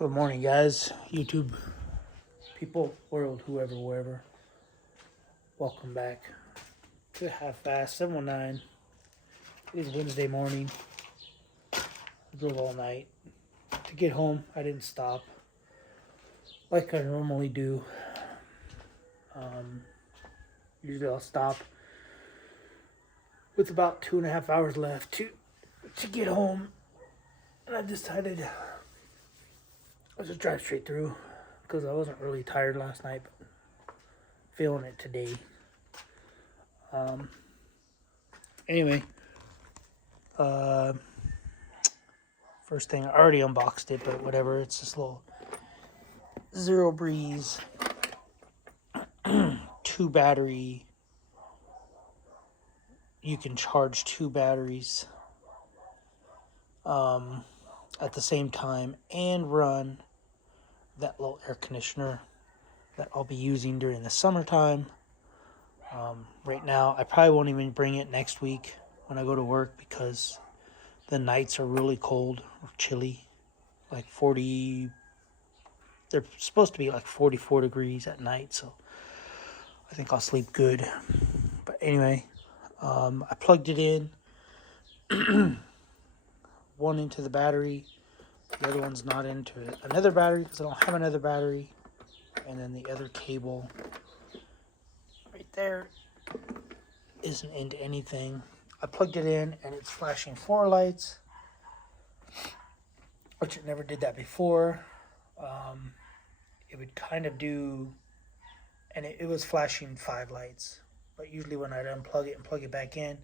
Good morning, guys. YouTube people, world, whoever, wherever. Welcome back to Half Fast 719. It is Wednesday morning. I drove all night. To get home, I didn't stop like I normally do. Usually I'll stop with about 2.5 hours left to get home. And I decided I'll just drive straight through because I wasn't really tired last night, but feeling it today. Anyway, first thing, I already unboxed it, but whatever. It's this little Zero Breeze 2 battery. You can charge 2 batteries at the same time and run that little air conditioner that I'll be using during the summertime. Right now, I probably won't even bring it next week when I go to work because the nights are really cold or chilly, like 40. They're supposed to be like 44 degrees at night, so I think I'll sleep good. But anyway, I plugged it in. One into the battery, the other one's not into it. Another battery because I don't have another battery, and then the other cable right there isn't into anything. I plugged it in and it's flashing 4 lights, which it never did that before. It would kind of do, and it was flashing 5 lights, but usually when I'd unplug it and plug it back in,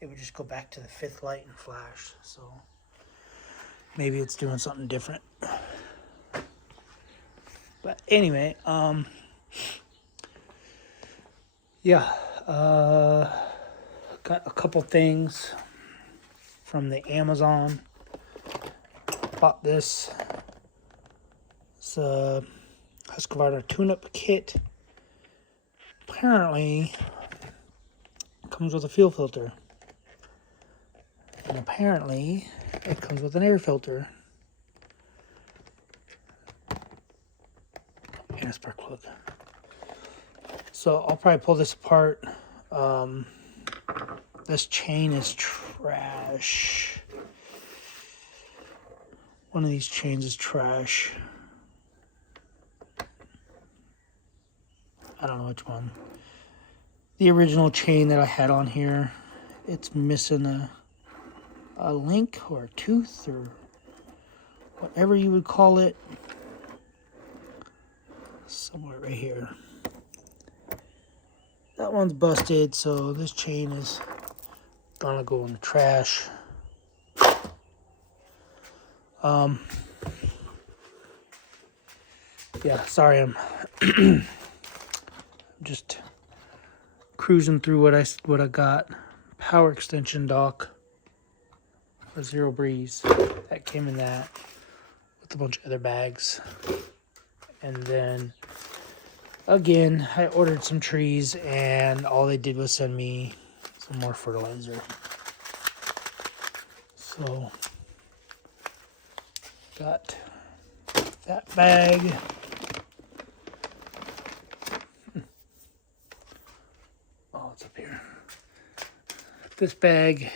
it would just go back to the 5th light and flash. So maybe it's doing something different. But anyway, yeah, got a couple things from the Amazon. Bought this. It's a Husqvarna tune-up kit. Apparently, it comes with a fuel filter. And apparently, it comes with an air filter. And a spark plug. So I'll probably pull this apart. This chain is trash. One of these chains is trash. I don't know which one. The original chain that I had on here, it's missing a link or a tooth or whatever you would call it. Somewhere right here. That one's busted, so this chain is gonna go in the trash. Yeah, sorry, I'm just cruising through what I got. Power extension dock for Zero Breeze. That came in that with a bunch of other bags. And then again, I ordered some trees and all they did was send me some more fertilizer. So got that bag. Oh, it's up here. This bag.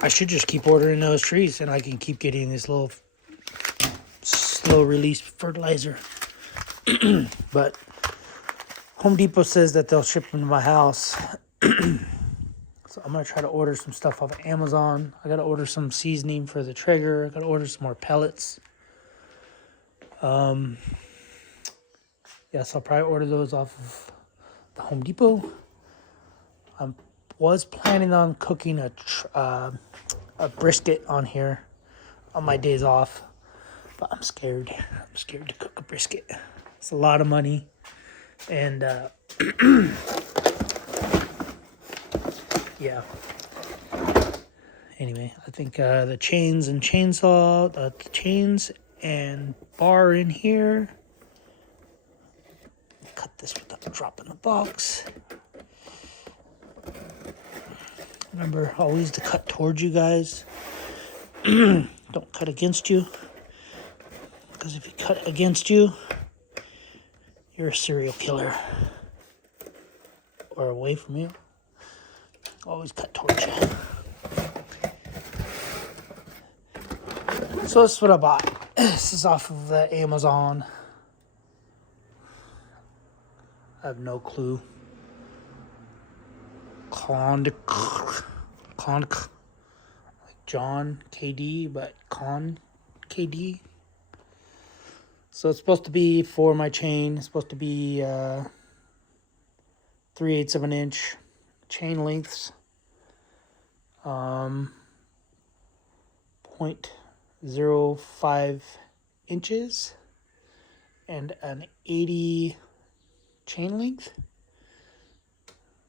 I should just keep ordering those trees and I can keep getting this little slow release fertilizer. But Home Depot says that they'll ship them to my house. So I'm going to try to order some stuff off of Amazon. I got to order some seasoning for the Traeger. I got to order some more pellets. Yes, I'll probably order those off of the Home Depot. I was planning on cooking a brisket on here on my days off. But I'm scared. I'm scared to cook a brisket. It's a lot of money. And, yeah. Anyway, I think the chains and chainsaw, the chains and bar in here. Cut this without dropping the box. Remember always to cut towards you guys. Don't cut against you. Because if you cut against you, you're a serial killer. Or away from you. Always cut towards you. So that's what I bought. This is off of Amazon. I have no clue. Like John KD, but Con KD. So it's supposed to be for my chain. It's supposed to be 3/8 of an inch chain lengths. 0.05 inches and an 80 chain length.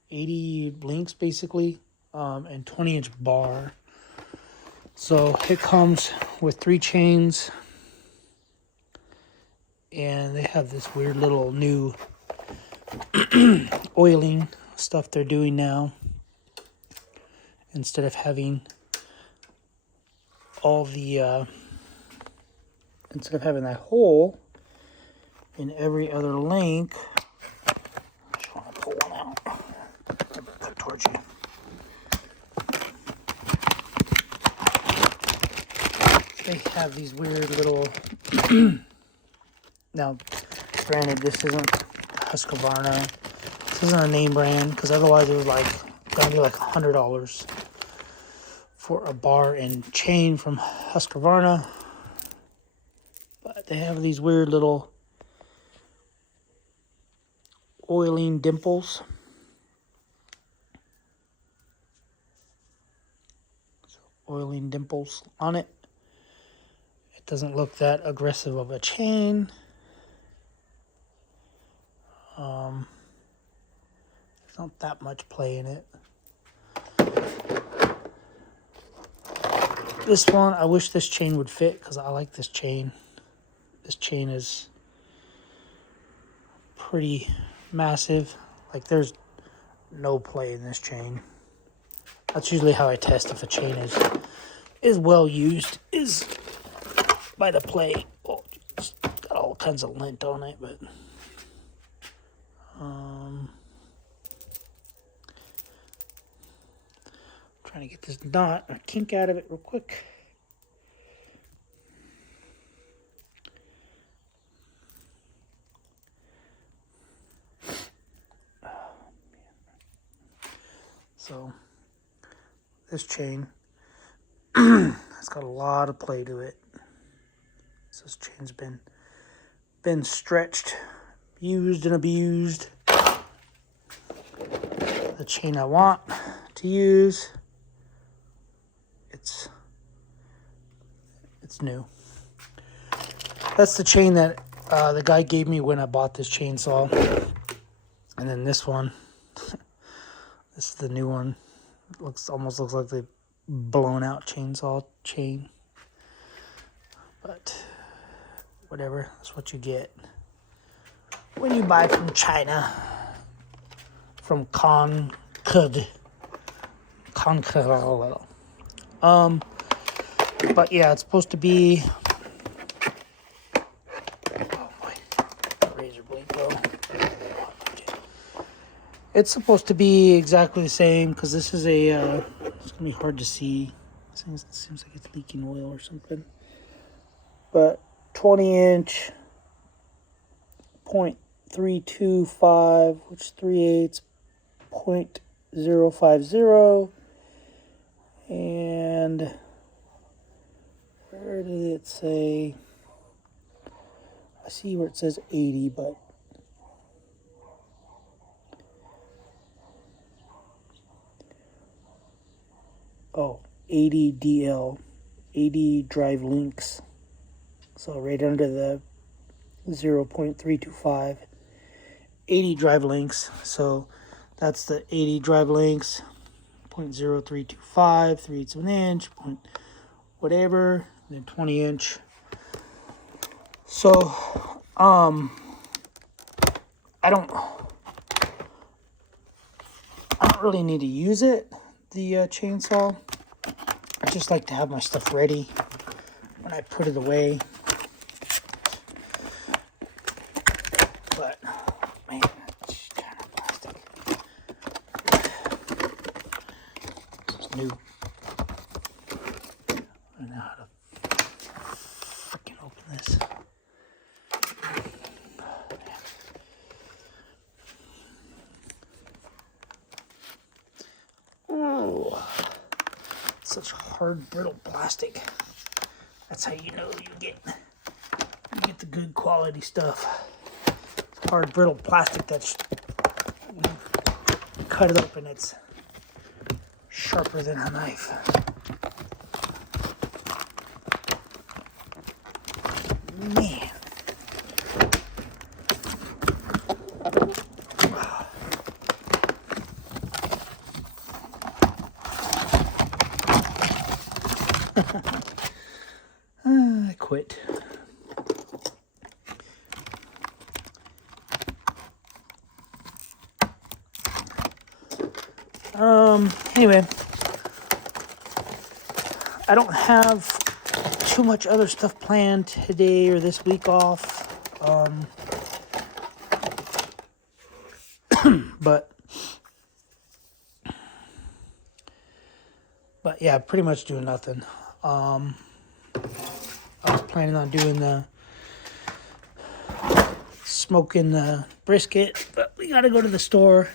80 links basically, and 20-inch bar. So it comes with 3 chains, and they have this weird little new oiling stuff they're doing now. Instead of having all the instead of having that hole in every other link, I just want to pull one out. Put it towards you. They have these weird little. Now, granted, this isn't Husqvarna. This isn't a name brand, because otherwise it was like gonna be like $100 for a bar and chain from Husqvarna. But they have these weird little oiling dimples. So oiling dimples on it. It doesn't look that aggressive of a chain. There's not that much play in it. This one, I wish this chain would fit, because I like this chain. This chain is pretty massive. Like, there's no play in this chain. That's usually how I test if a chain is well used, is by the play. Oh, it's got all kinds of lint on it, but trying to get this knot or kink out of it real quick. So this chain has got a lot of play to it. So this chain's been stretched, used and abused. The chain I want to use, it's new. That's the chain that the guy gave me when I bought this chainsaw. And then this one, this is the new one. Almost looks like the blown out chainsaw chain. But whatever, that's what you get when you buy from China, from Concord. But yeah, it's supposed to be. Oh my razor blade, bro. It's supposed to be exactly the same, because this is a. It's gonna be hard to see. It seems like it's leaking oil or something. But 20-inch, 0.325, which is 3/8, 0.050, and where did it say? I see where it says 80, but oh, 80 DL, 80 drive links. So right under the 0.325, 80 drive links. So that's the 80 drive links, 0.0325, 3/8 of an inch, whatever, and then 20-inch. So, I don't really need to use it, the chainsaw. I just like to have my stuff ready when I put it away. don't know how to freaking open this. Oh, such hard, brittle plastic. That's how you know you get the good quality stuff. Hard, brittle plastic that's cut it open. It's sharper than a knife. Man. I quit. Anyway, I don't have too much other stuff planned today or this week off. But yeah, pretty much doing nothing. I was planning on doing smoking the brisket, but we gotta go to the store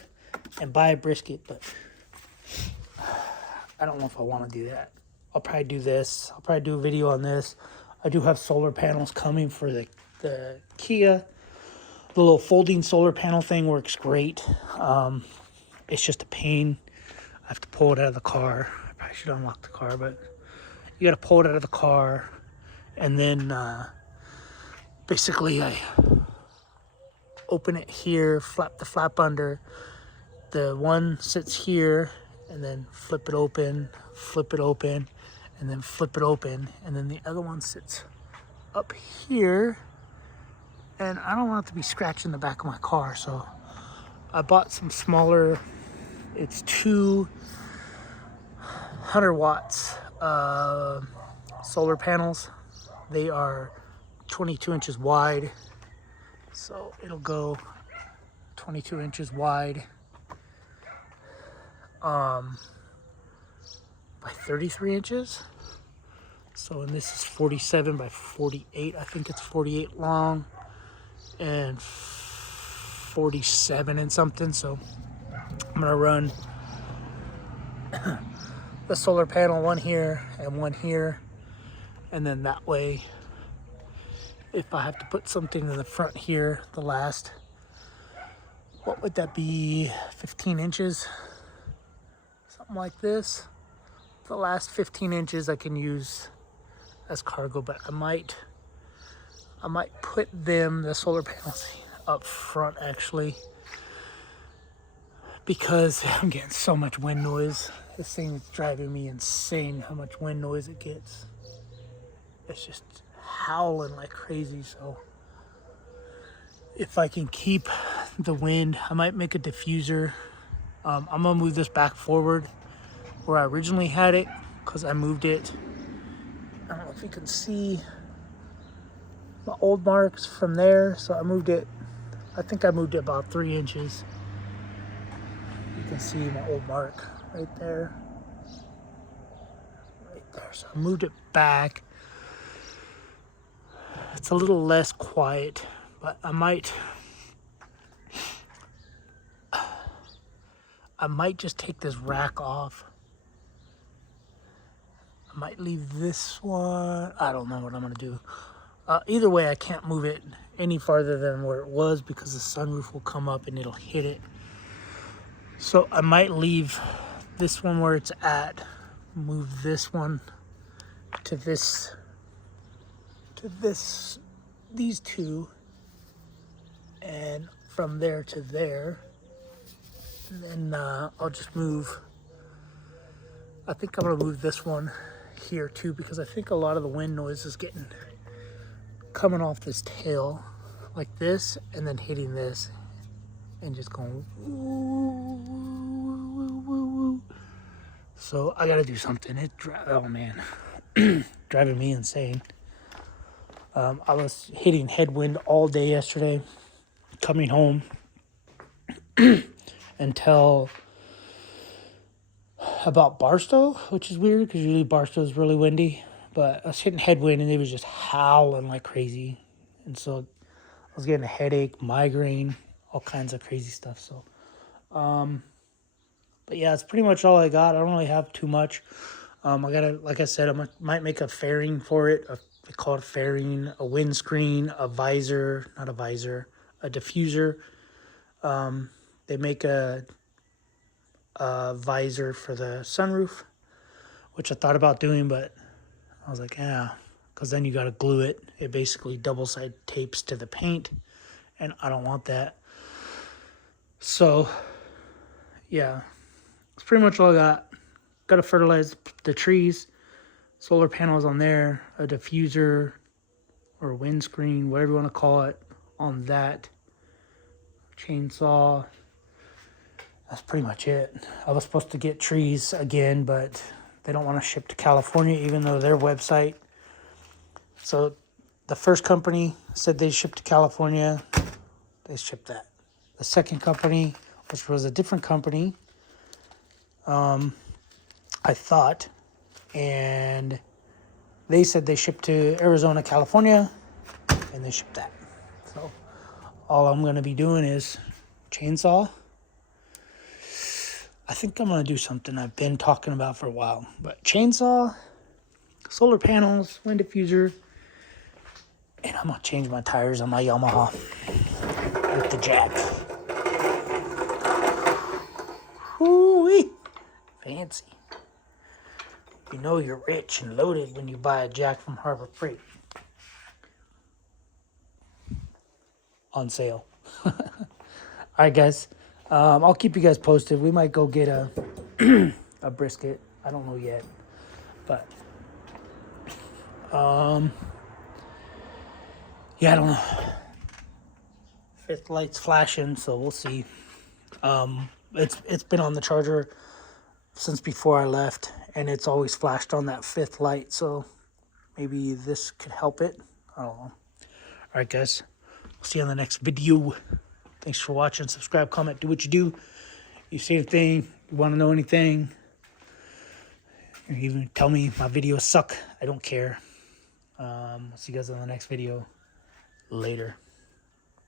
and buy a brisket, but I don't know if I want to do that. I'll probably do this. I'll probably do a video on this. I do have solar panels coming for the Kia. The little folding solar panel thing works great. It's just a pain. I have to pull it out of the car. I probably should unlock the car, but you got to pull it out of the car, and then basically I open it here, flap the flap under. The one sits here, and then flip it open, and then flip it open, and then the other one sits up here, and I don't want it to be scratching the back of my car, so I bought some smaller, it's 200 watts solar panels. They are 22 inches wide, so it'll go 22 inches wide by 33 inches. So, and this is 47 by 48. I think it's 48 long and 47 and something. So I'm gonna run the solar panel, one here and one here, and then that way if I have to put something in the front here, the last, what would that be, 15 inches, something like this. The last 15 inches I can use as cargo, but I might put the solar panels up front actually, because I'm getting so much wind noise. This thing is driving me insane how much wind noise it gets. It's just howling like crazy. So if I can keep the wind, I might make a diffuser. I'm gonna move this back forward where I originally had it, because I moved it. I don't know if you can see my old marks from there. So I moved it, I think I moved it about 3 inches. You can see my old mark right there. Right there. So I moved it back. It's a little less quiet, but I might just take this rack off. I might leave this one. I don't know what I'm gonna do. Either way, I can't move it any farther than where it was, because the sunroof will come up and it'll hit it. So I might leave this one where it's at, move this one to these two, and from there to there. And then I'll just move, I think I'm gonna move this one here too, because I think a lot of the wind noise is coming off this tail like this, and then hitting this and just going woo, woo, woo, woo. So I gotta do something. Oh man, driving me insane. I was hitting headwind all day yesterday coming home until about Barstow, which is weird because usually Barstow is really windy, but I was hitting headwind and it was just howling like crazy. And so I was getting a headache, migraine, all kinds of crazy stuff. So, but yeah, it's pretty much all I got. I don't really have too much. I gotta, like I said, might make a fairing for it. They call it a fairing, a windscreen, a visor, not a visor, a diffuser. They make a visor for the sunroof, which I thought about doing, but I was like, yeah, because then you got to glue it. It basically double-side tapes to the paint, and I don't want that. So, yeah, that's pretty much all I got. Got to fertilize the trees, solar panels on there, a diffuser or windscreen, whatever you want to call it, on that. Chainsaw. That's pretty much it. I was supposed to get trees again, but they don't want to ship to California, even though their website. So the first company said they shipped to California. They shipped that. The second company, which was a different company, I thought, and they said they shipped to Arizona, California, and they shipped that. So all I'm going to be doing is chainsaw. I think I'm going to do something I've been talking about for a while, but chainsaw, solar panels, wind diffuser, and I'm going to change my tires on my Yamaha with the jack. Whoo-wee! Fancy. You know you're rich and loaded when you buy a jack from Harbor Freight. On sale. Alright guys, I'll keep you guys posted. We might go get a a brisket. I don't know yet. But yeah, I don't know. Fifth light's flashing, so we'll see. It's been on the charger since before I left, and it's always flashed on that fifth light, so maybe this could help it. I don't know. Alright guys, we'll see you on the next video. Thanks for watching. Subscribe, comment, do what you do. You see anything, you want to know anything, or even tell me my videos suck. I don't care. See you guys on the next video. Later.